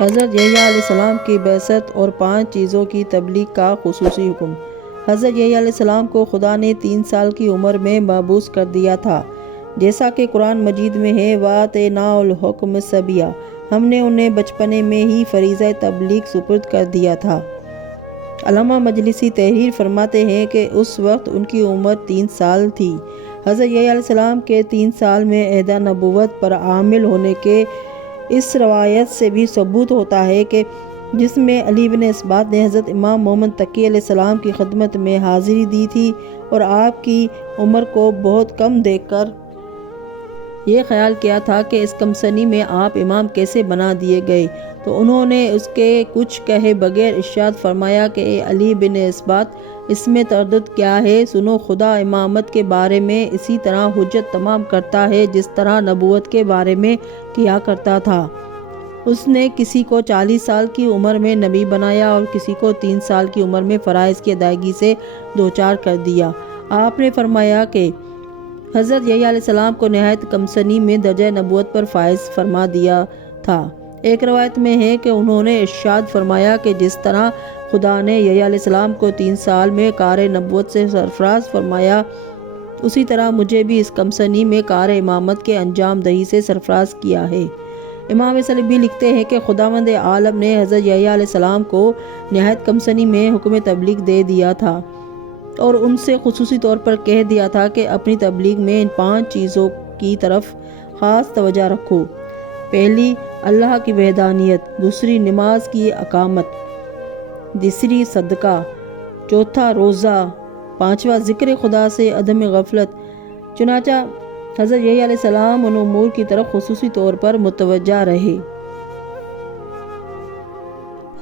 حضرت یحییٰ علیہ السلام کی بعثت اور 5 چیزوں کی تبلیغ کا خصوصی حکم۔ حضرت یحییٰ علیہ السلام کو خدا نے 3 سال کی عمر میں مبعوث کر دیا تھا، جیسا کہ قرآن مجید میں ہے وَآتَيْنَاهُ الْحُكْمَ صَبِيًّا، ہم نے انہیں بچپنے میں ہی فریضہ تبلیغ سپرد کر دیا تھا۔ علامہ مجلسی تحریر فرماتے ہیں کہ اس وقت ان کی عمر 3 سال تھی۔ حضرت یحییٰ علیہ السلام کے 3 سال میں عہدہ نبوت پر عامل ہونے کے اس روایت سے بھی ثبوت ہوتا ہے کہ جس میں علی بن اسباط نے حضرت امام محمد تقی علیہ السلام کی خدمت میں حاضری دی تھی اور آپ کی عمر کو بہت کم دیکھ کر یہ خیال کیا تھا کہ اس کم سنی میں آپ امام کیسے بنا دیے گئے، تو انہوں نے اس کے کچھ کہے بغیر ارشاد فرمایا کہ اے علی بن اسباط، اس میں تردد کیا ہے؟ سنو، خدا امامت کے بارے میں اسی طرح حجت تمام کرتا ہے جس طرح نبوت کے بارے میں کیا کرتا تھا۔ اس نے کسی کو 40 سال کی عمر میں نبی بنایا اور کسی کو 3 سال کی عمر میں فرائض کی ادائیگی سے دوچار کر دیا۔ آپ نے فرمایا کہ حضرت یحییٰ علیہ السلام کو نہایت کم سنی میں درجہ نبوت پر فائز فرما دیا تھا۔ ایک روایت میں ہے کہ انہوں نے ارشاد فرمایا کہ جس طرح خدا نے یحییٰ علیہ السلام کو 3 سال میں کار نبوت سے سرفراز فرمایا، اسی طرح مجھے بھی اس کم سنی میں کار امامت کے انجام دہی سے سرفراز کیا ہے۔ امام سلبی لکھتے ہیں کہ خداوند عالم نے حضرت یحییٰ علیہ السلام کو نہایت کم سنی میں حکم تبلیغ دے دیا تھا اور ان سے خصوصی طور پر کہہ دیا تھا کہ اپنی تبلیغ میں ان 5 چیزوں کی طرف خاص توجہ رکھو۔ پہلی، اللہ کی وحدانیت، دوسری نماز کی اقامت، تیسری صدقہ، چوتھا روزہ، پانچواں ذکر خدا سے عدم غفلت۔ چنانچہ حضرت یحییٰ علیہ السلام ان امور کی طرف خصوصی طور پر متوجہ رہے۔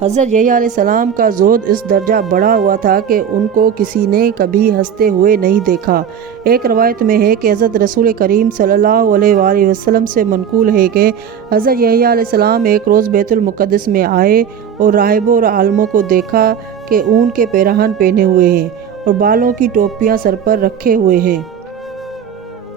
حضرت یحییٰ علیہ السلام کا زہد اس درجہ بڑھا ہوا تھا کہ ان کو کسی نے کبھی ہنستے ہوئے نہیں دیکھا۔ ایک روایت میں ہے کہ حضرت رسول کریم صلی اللہ علیہ وآلہ وسلم سے منقول ہے کہ حضرت یحییٰ علیہ السلام ایک روز بیت المقدس میں آئے اور راہبوں اور عالموں کو دیکھا کہ اون کے پیراہن پہنے ہوئے ہیں اور بالوں کی ٹوپیاں سر پر رکھے ہوئے ہیں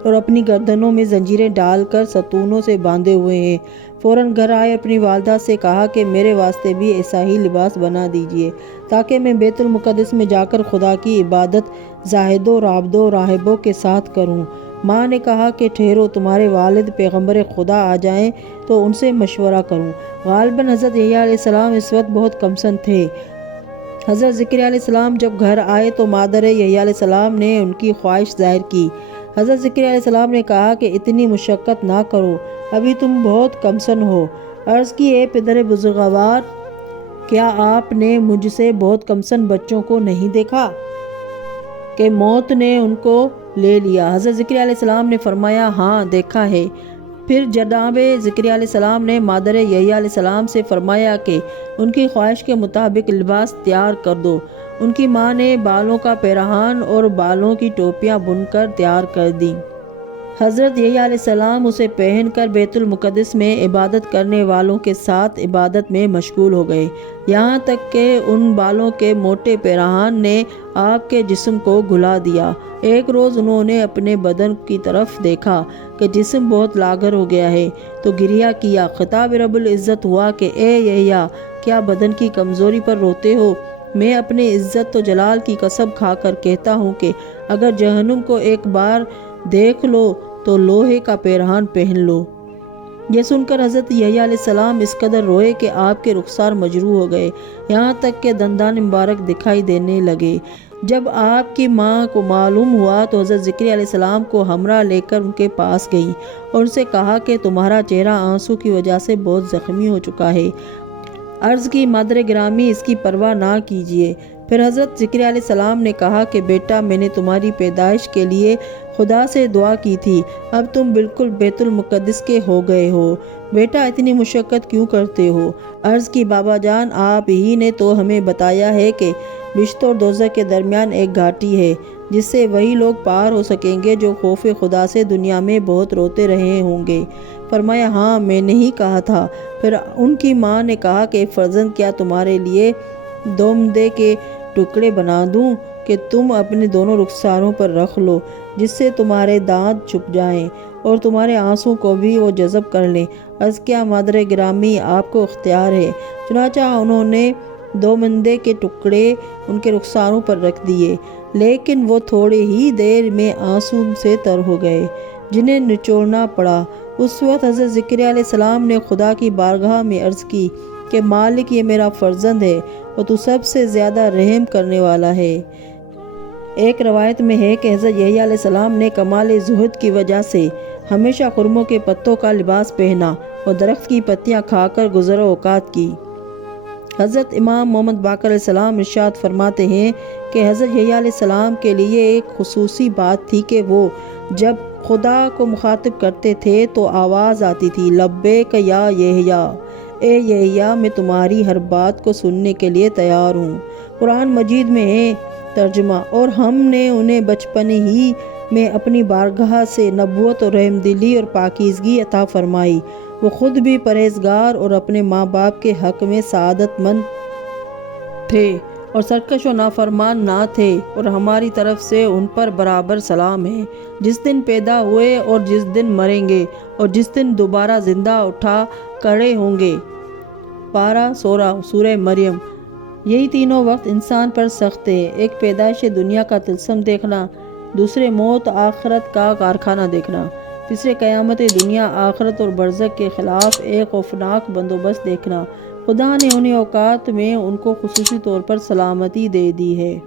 اور اپنی گردنوں میں زنجیریں ڈال کر ستونوں سے باندھے ہوئے ہیں۔ فوراً گھر آئے، اپنی والدہ سے کہا کہ میرے واسطے بھی ایسا ہی لباس بنا دیجیے تاکہ میں بیت المقدس میں جا کر خدا کی عبادت زاہدوں اور عابدوں راہبوں کے ساتھ کروں۔ ماں نے کہا کہ ٹھہرو، تمہارے والد پیغمبر خدا آ جائیں تو ان سے مشورہ کروں۔ غالباً حضرت یحییٰ علیہ السلام اس وقت بہت کمسن تھے۔ حضرت زکریا علیہ السلام جب گھر آئے تو مادر یحییٰ علیہ السلام نے ان کی خواہش ظاہر کی۔ حضرت زکریا علیہ السلام نے کہا کہ اتنی مشقت نہ کرو، ابھی تم بہت کمسن ہو۔ عرض کی، اے پدر بزرگوار، کیا آپ نے مجھ سے بہت کمسن بچوں کو نہیں دیکھا کہ موت نے ان کو لے لیا؟ حضرت زکریا علیہ السلام نے فرمایا، ہاں دیکھا ہے۔ پھر جناب زکریا علیہ السلام نے مادر یحییٰ علیہ السلام سے فرمایا کہ ان کی خواہش کے مطابق لباس تیار کر دو۔ ان کی ماں نے بالوں کا پیراہن اور بالوں کی ٹوپیاں بن کر تیار کر دیں۔ حضرت یحییٰ علیہ السلام اسے پہن کر بیت المقدس میں عبادت کرنے والوں کے ساتھ عبادت میں مشغول ہو گئے، یہاں تک کہ ان بالوں کے موٹے پیراہن نے آپ کے جسم کو گھلا دیا۔ ایک روز انہوں نے اپنے بدن کی طرف دیکھا کہ جسم بہت لاغر ہو گیا ہے تو گریہ کیا۔ خطاب رب العزت ہوا کہ اے یحییٰ، کیا بدن کی کمزوری پر روتے ہو؟ میں اپنے عزت و جلال کی قسم کھا کر کہتا ہوں کہ اگر جہنم کو ایک بار دیکھ لو تو لوہے کا پیراہن پہن لو۔ یہ سن کر حضرت یحییٰ علیہ السلام اس قدر روئے کہ آپ کے رخسار مجروح ہو گئے، یہاں تک کہ دندان مبارک دکھائی دینے لگے۔ جب آپ کی ماں کو معلوم ہوا تو حضرت زکریا علیہ السلام کو ہمراہ لے کر ان کے پاس گئی اور ان سے کہا کہ تمہارا چہرہ آنسو کی وجہ سے بہت زخمی ہو چکا ہے۔ عرض کی، مادر گرامی، اس کی پرواہ نہ کیجیے۔ پھر حضرت زکریا علیہ السلام نے کہا کہ بیٹا، میں نے تمہاری پیدائش کے لیے خدا سے دعا کی تھی، اب تم بالکل بیت المقدس کے ہو گئے ہو، بیٹا اتنی مشقت کیوں کرتے ہو؟ عرض کی، بابا جان، آپ ہی نے تو ہمیں بتایا ہے کہ بہشت اور دوزخ کے درمیان ایک گھاٹی ہے جس سے وہی لوگ پار ہو سکیں گے جو خوف خدا سے دنیا میں بہت روتے رہے ہوں گے۔ فرمایا، ہاں میں نے ہی کہا تھا۔ پھر ان کی ماں نے کہا کہ فرزند، کیا تمہارے لیے دومدے کے ٹکڑے بنا دوں کہ تم اپنے دونوں رخساروں پر رکھ لو جس سے تمہارے دانت چھپ جائیں اور تمہارے آنسوں کو بھی وہ جذب کر لیں۔ عرض کیا مادر گرامی آپ کو اختیار ہے۔ چنانچہ انہوں نے 2 مندے کے ٹکڑے ان کے رخساروں پر رکھ دیے، لیکن وہ تھوڑے ہی دیر میں آنسوں سے تر ہو گئے جنہیں نچوڑنا پڑا۔ اس وقت حضرت زکریا علیہ السلام نے خدا کی بارگاہ میں عرض کی کہ مالک، یہ میرا فرزند ہے اور تو سب سے زیادہ رحم کرنے والا ہے۔ ایک روایت میں ہے کہ حضرت یحییٰ علیہ السلام نے کمال زہد کی وجہ سے ہمیشہ خرموں کے پتوں کا لباس پہنا اور درخت کی پتیاں کھا کر گزر اوقات کی۔ حضرت امام محمد باقر علیہ السلام ارشاد فرماتے ہیں کہ حضرت یحییٰ علیہ السلام کے لیے ایک خصوصی بات تھی کہ وہ جب خدا کو مخاطب کرتے تھے تو آواز آتی تھی، لبیک یا یحییٰ، اے یحییٰ میں تمہاری ہر بات کو سننے کے لیے تیار ہوں۔ قرآن مجید میں ہے ترجمہ، اور ہم نے انہیں بچپن ہی میں اپنی بارگاہ سے نبوت اور رحم دلی اور پاکیزگی عطا فرمائی۔ وہ خود بھی پرہیزگار اور اپنے ماں باپ کے حق میں سعادت مند تھے اور سرکش و نافرمان نہ تھے، اور ہماری طرف سے ان پر برابر سلام ہے، جس دن پیدا ہوئے اور جس دن مریں گے اور جس دن دوبارہ زندہ اٹھا کھڑے ہوں گے۔ پارہ 16 سورہ مریم۔ یہی تینوں وقت انسان پر سخت ہے، ایک پیدائش دنیا کا طلسم دیکھنا، دوسرے موت آخرت کا کارخانہ دیکھنا، تیسرے قیامت دنیا آخرت اور برزخ کے خلاف ایک خوفناک بندوبست دیکھنا۔ خدا نے انہیں اوقات میں ان کو خصوصی طور پر سلامتی دے دی ہے۔